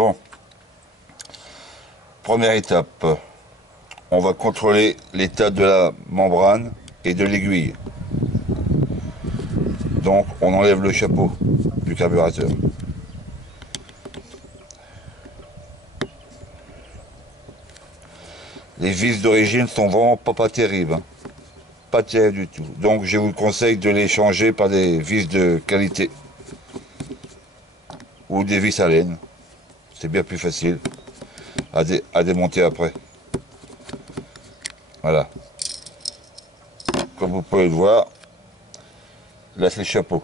Bon, première étape, on va contrôler l'état de la membrane et de l'aiguille. Donc on enlève le chapeau du carburateur. Les vis d'origine sont vraiment pas terribles, hein. Pas terribles du tout. Donc je vous conseille de les changer par des vis de qualité. Ou des vis à laine. C'est bien plus facile à démonter après. Voilà. Comme vous pouvez le voir, là c'est le chapeau.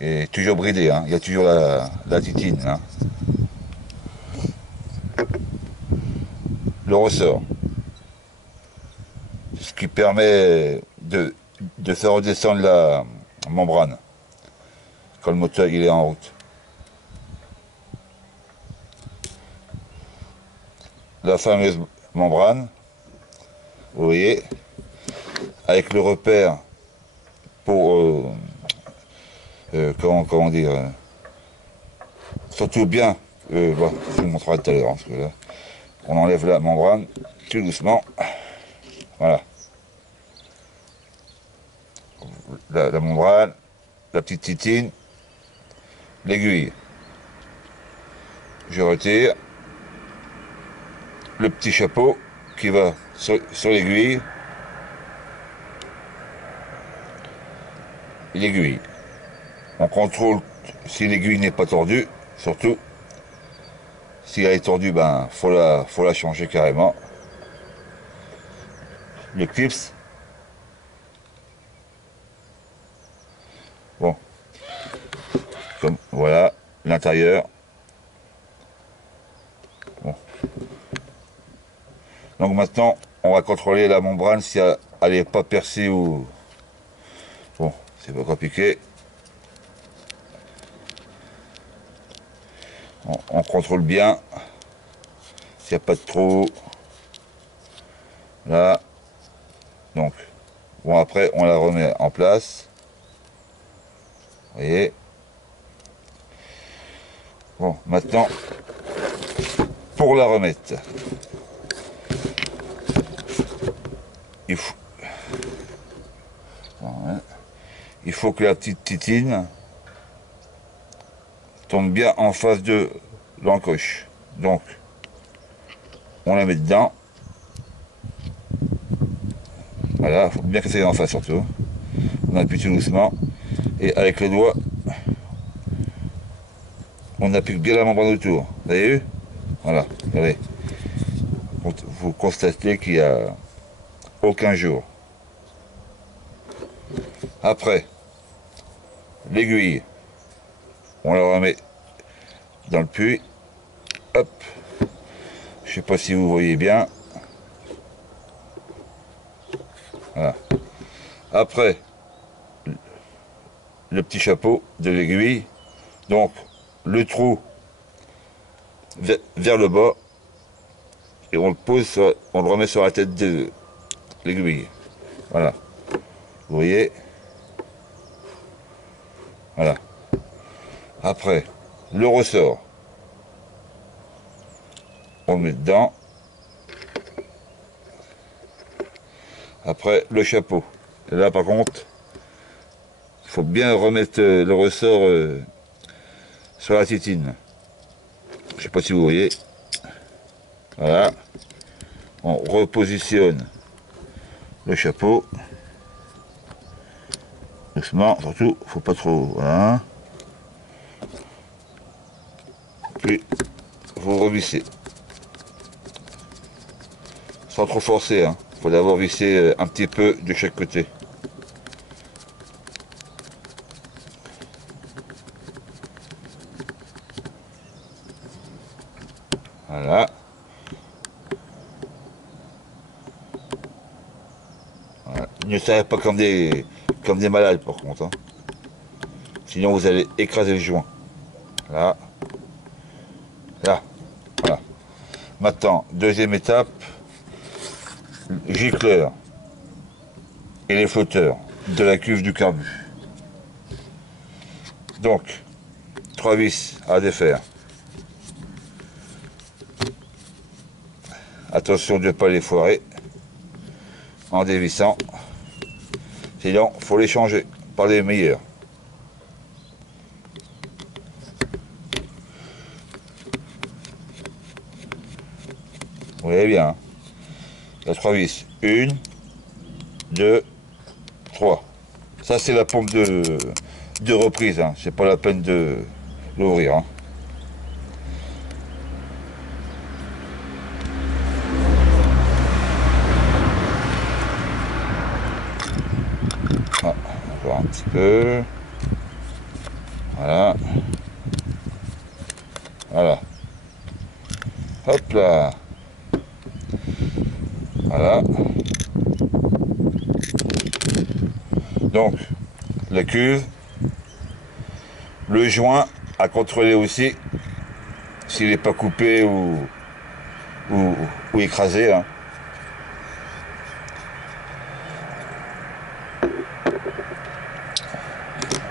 Et toujours bridé, hein. Il y a toujours la titine, hein. Le ressort. Ce qui permet de faire redescendre la membrane quand le moteur il est en route. La fameuse membrane, vous voyez, avec le repère pour comment dire, surtout bien, bon, je vous le montrerai tout à l'heure, hein, parce que là, on enlève la membrane tout doucement, voilà, la membrane, la petite titine, l'aiguille, je retire le petit chapeau qui va sur l'aiguille, l'aiguille. On contrôle si l'aiguille n'est pas tordue, surtout. Si elle est tordue, ben faut la changer carrément. Le clips. Bon. Comme voilà, l'intérieur. Bon. Donc maintenant, on va contrôler la membrane si elle n'est pas percée ou. Bon, c'est pas compliqué. On contrôle bien s'il n'y a pas de trou là. Donc bon, après on la remet en place, vous voyez. Bon, maintenant pour la remettre, il faut que la petite titine tombe bien en face de l'encoche. Donc on la met dedans. Voilà, il faut bien que ça aille en face surtout. On appuie tout doucement. Et avec le doigt, on appuie bien la membrane autour. Vous avez vu? Voilà, regardez. Vous constatez qu'il n'y a aucun jour. Après, l'aiguille, on la remet dans le puits. Hop. Je ne sais pas si vous voyez bien. Voilà. Après, le petit chapeau de l'aiguille. Donc, le trou vers le bas. Et on le pose, on le remet sur la tête de l'aiguille. Voilà. Vous voyez? Voilà. Après, le ressort. On le met dedans. Après, le chapeau. Et là, par contre, il faut bien remettre le ressort sur la titine. Je ne sais pas si vous voyez. Voilà. On repositionne le chapeau. Doucement, surtout, faut pas trop. Voilà. Puis, vous revissez. Sans trop forcer, hein. Faut d'abord visser un petit peu de chaque côté. Voilà. Voilà. Ne servez pas comme des malades par contre, hein. Sinon vous allez écraser le joint. Là. Là. Voilà. Maintenant, deuxième étape, gicleur et les flotteurs de la cuve du carbu. Donc, 3 vis à défaire. Attention de ne pas les foirer en dévissant. Sinon, faut les changer par les meilleurs. Vous voyez bien. Hein. Il y a 3 vis. 1, 2, 3. Ça, c'est la pompe de reprise. Hein. C'est pas la peine de l'ouvrir. Hein. Ah, on va voir un petit peu. Voilà. Voilà. Hop là. Voilà. Donc, la cuve, le joint à contrôler aussi s'il n'est pas coupé ou écrasé. Hein.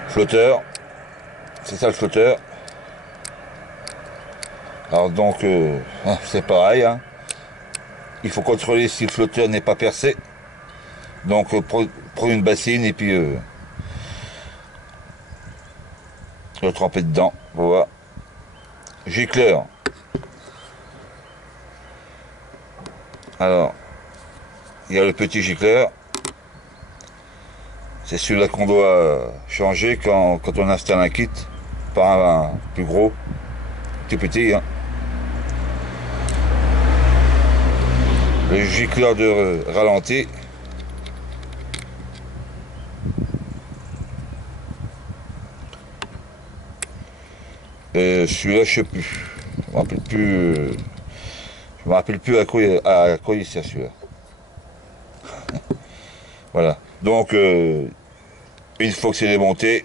Flotteur, c'est ça le flotteur. Alors donc, c'est pareil. Hein. Il faut contrôler si le flotteur n'est pas percé. Donc, prendre une bassine et puis le tremper dedans. Voilà. Gicleur. Alors, il y a le petit gicleur. C'est celui-là qu'on doit changer quand on installe un kit. Pas un plus gros. Tout petit. Hein. Le gicleur de ralenti. Celui-là, je sais plus. Je me rappelle plus. Je me rappelle plus à quoi il sert celui-là. Voilà. Donc, une fois que c'est démonté,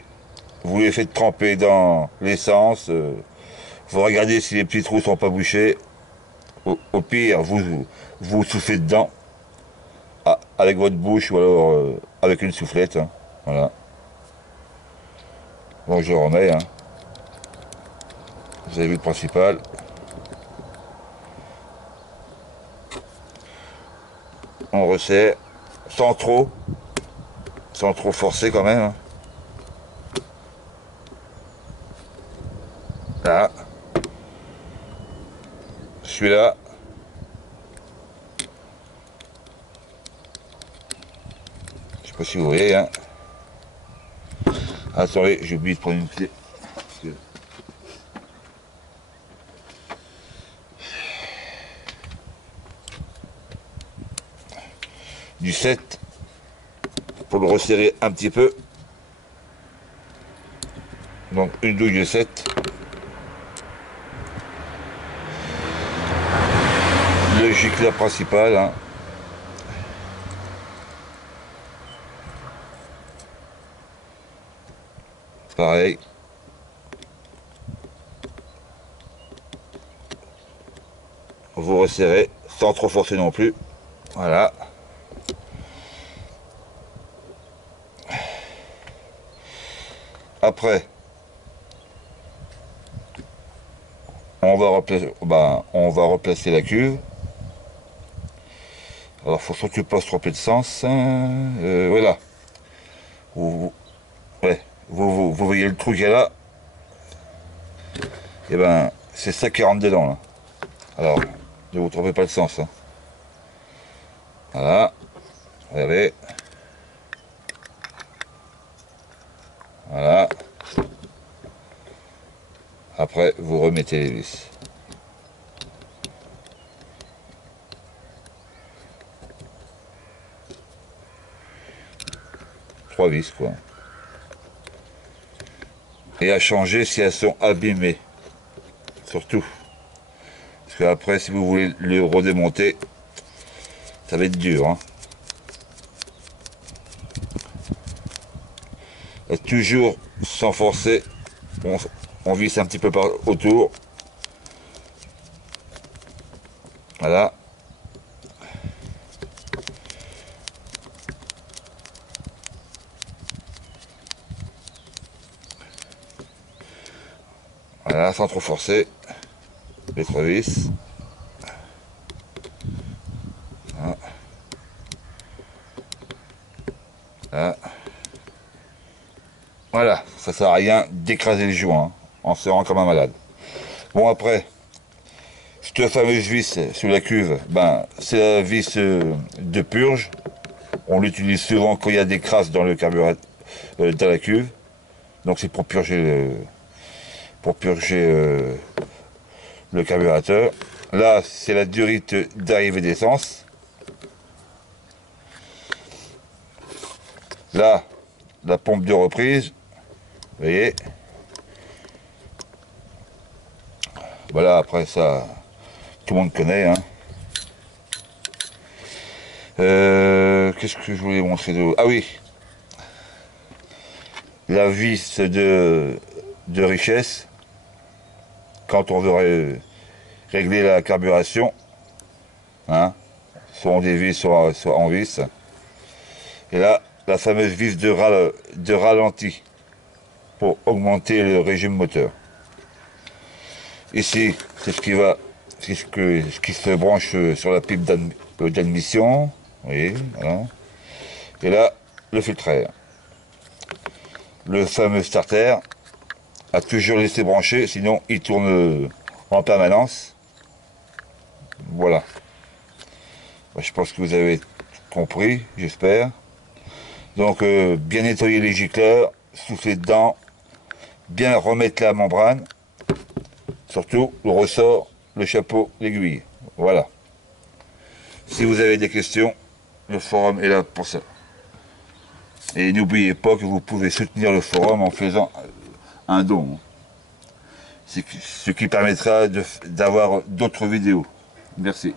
vous les faites tremper dans l'essence. Vous regardez si les petits trous sont pas bouchés. Au pire, vous soufflez dedans avec votre bouche ou alors avec une soufflette. Hein. Voilà. Bon, je remets. Hein. Vous avez vu le principal. On resserre sans trop forcer quand même. Hein. Là. Celui-là. Je sais pas si vous voyez. Hein. Attendez, j'ai oublié de prendre une clé. Du 7 pour le resserrer un petit peu. Donc une douille de 7. Le gicleur principal. Hein. Pareil. Vous resserrez sans trop forcer non plus. Voilà. Après, on va replacer la cuve. Alors, faut surtout pas se tromper de sens. Voilà. Ouais, vous voyez le trou qu'il y a là. Et ben, c'est ça qui rentre dedans là. Alors, ne vous trompez pas de sens. Hein. Voilà. Regardez. Voilà. Après, vous remettez les vis. Trois vis, quoi. Et à changer si elles sont abîmées. Surtout. Parce qu'après, si vous voulez le redémonter, ça va être dur. Hein. Et toujours sans forcer. On visse un petit peu par autour. Voilà. Voilà, sans trop forcer. Les trois vis. Voilà, ça sert à rien d'écraser le joint hein, en serrant comme un malade. Bon après, cette fameuse vis sous la cuve, ben c'est la vis de purge. On l'utilise souvent quand il y a des crasses dans le carburateur, dans la cuve. Donc c'est pour purger le carburateur. Là c'est la durite d'arrivée d'essence. Là la pompe de reprise. Vous voyez. Voilà, après ça, tout le monde connaît. Hein. Qu'est-ce que je voulais montrer de... Ah oui, la vis de richesse, quand on veut régler la carburation, hein, soit en dévis, soit en vis. Et là, la fameuse vis de ralenti, pour augmenter le régime moteur. Ici, c'est ce qui se branche sur la pipe d'admission. Vous voyez, voilà. Et là, le filtre à air. Le fameux starter a toujours laissé brancher, sinon il tourne en permanence. Voilà. Je pense que vous avez compris, j'espère. Donc, bien nettoyer les gicleurs, souffler dedans, bien remettre la membrane. Surtout le ressort, le chapeau, l'aiguille. Voilà. Si vous avez des questions, le forum est là pour ça. Et n'oubliez pas que vous pouvez soutenir le forum en faisant un don. Ce qui permettra d'avoir d'autres vidéos. Merci.